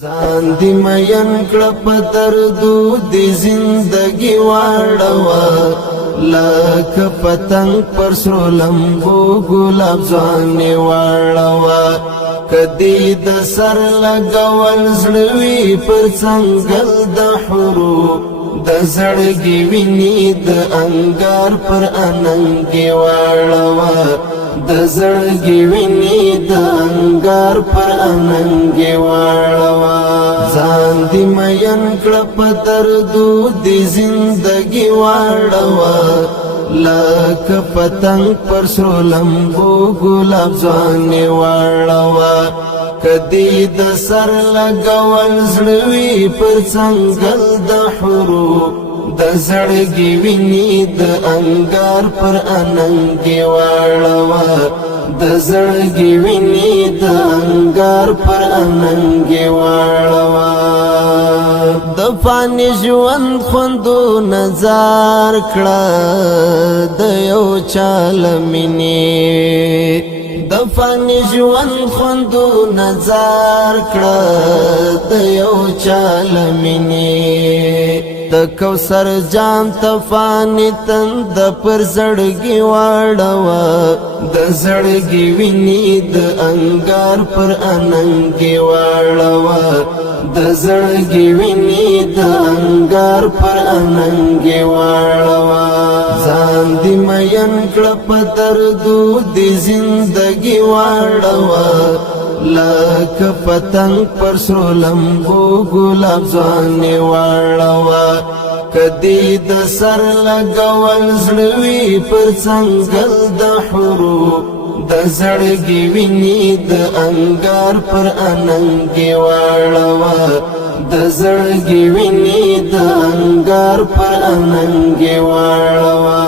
ځان دې مین کړه په دردو دې زندګي واړوه لکه پتنګ پر سرو لمبو ګلاب ځان یې واړوه کدی د سر لګول زړه وي پر څنګل د حورو د زړګي ویني د انګار پر اننګي واړوه د زړګي ویني د انګار پر اننګي واړوه ځان دې مین کړه په دردو دې زندګي واړوه لکه پتنګ پر سرو لمبو ګلاب ځان یې واړوه کدی د سر لګول زړه وي پر څنګل د حورو د زړګي ویني د انګار پر اننګي واړوه د زړګي ویني د انګار پر اننګي واړوه د فانی ژوند خوندو نظر کړه د یو چال مینې د فانی ژوند خوندو نظر کړه د یو چال مینې د کوثر جام تفانی تند پر زړګي واړوه د زړګي ویني د انګار پر اننګي واړوه د زړګي ویني د انګار پر اننګي واړوه ځان دې مین کړه په دردو دې زندګي واړوه لکه پتنګ پر سرو لمبو ګلاب ځان یې واړوه کدی د سر لګول زړه وي پر څنګل د حورو د زړګي ویني د انګار پر اننګي واړوه د زړګي ویني د انګار پر اننګي واړوه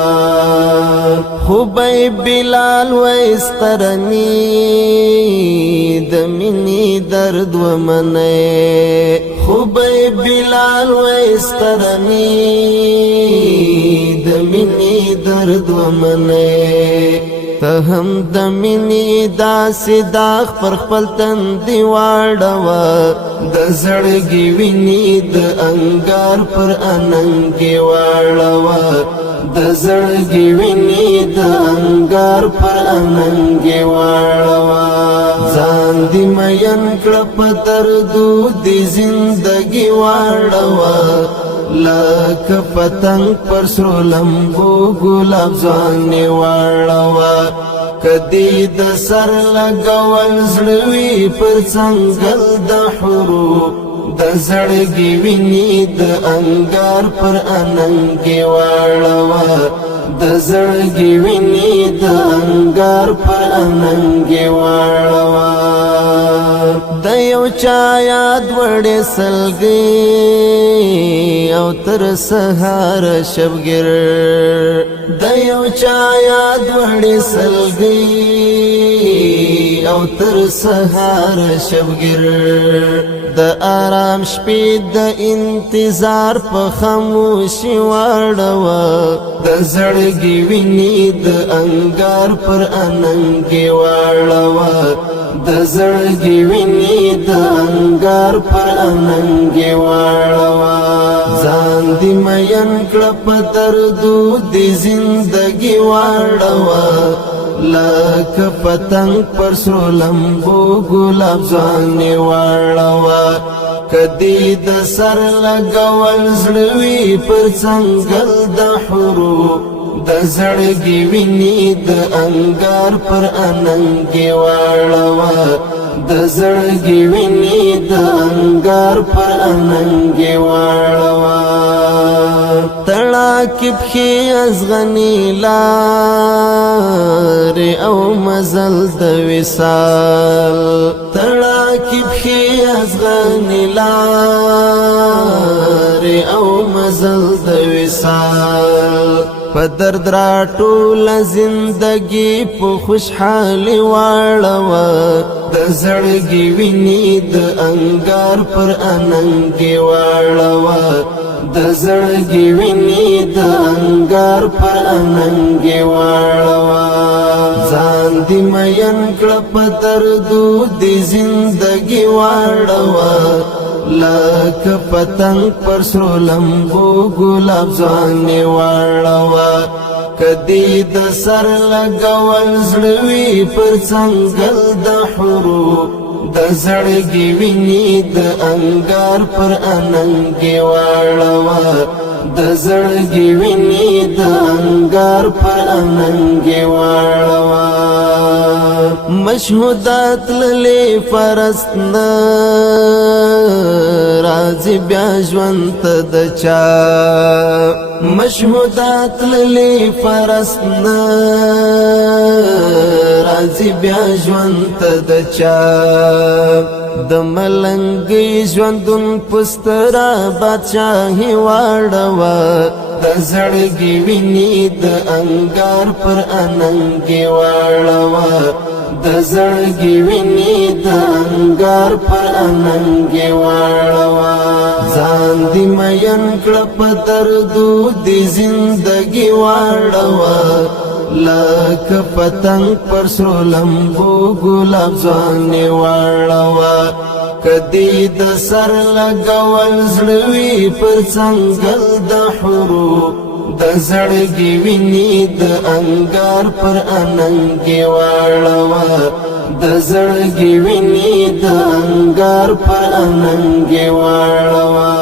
خوبای بلال وسترنی د مینی درد ومنه خوبای بلال وسترنی د مینی درد ومنه ته هم د مینی داسې داغ پر خپل تندي واړوه د زړګي ویني د انګار پر اننګي واړوه د زړګي ویني د انګار پر اننګي واړوه ځان دې مین کړه په دردو دې زندګي واړوه لکه پتنګ پر سرو لمبو ګلاب ځان یې واړوه کدی د سر لګول زړه وي پر څنګل د حورو د زړګي ویني د انګار پر اننګي واړوه د زړګي ویني د انګار پر اننګي واړوه د یو چا یاد وړې سلګي او تر سهار شبګر د یو چا یاد وړې سلګي او تر سهار شبګر د آرام شپې د انتظار په خاموشي واړوه د زړګي ویني د انګار پر اننګي واړوه د زړګي ویني د انګار پر اننګي واړوه ځان دې مین کړه په دردو دې زندګي واړوه لکه پتنګ پر سرو لمبو ګلاب ځان یې واړوه کدی د سر لګول زړه وي پر څنګل د حورو د زړګي ویني د انګار پر اننګي واړوه د زړګي ویني د انګار پر اننګي واړوه تړاکې پښې ازغني لارې او مزل د وصال تړاکې پښې ازغني لارې او مزل د وصال په درد را ټول زندگی په خوشحالي واړوه د زړګي ویني د انګار پر اننګي واړوه د زړګي ویني د انګار پر اننګي واړوه ځان دې مین کړه په دردو دې زندګي واړوه لکه پتنګ پر سرو لمبو ګلاب ځواني واړوه کدی د سر لګول زړوي پر څنګل د حروف د زړګي ویني د انګار پر اننګي واړوه د زړګي ویني د انګار پر اننګي واړوه مشهودات للی فرستنا راځي بیا ژوند ته د چا مشهودات للی فرستنا راځي بیا ژوند ته د چا د ملنګي ژوندون پسترا بادشاهي واړوه د زړګي ویني د انګار پر اننګي واړوه د زړګي ویني د انګار پر اننګي واړوه ځان دې مین کړه په دردو دې زندګي واړوه لکه پتنګ پر سرو لمبو ګلاب ځواني واړوه کدی د سر لګول زړوي پر څنګل د حروف د زړګي ویني د انګار پر اننګي واړوه د زړګي ویني د انګار پر اننګي واړوه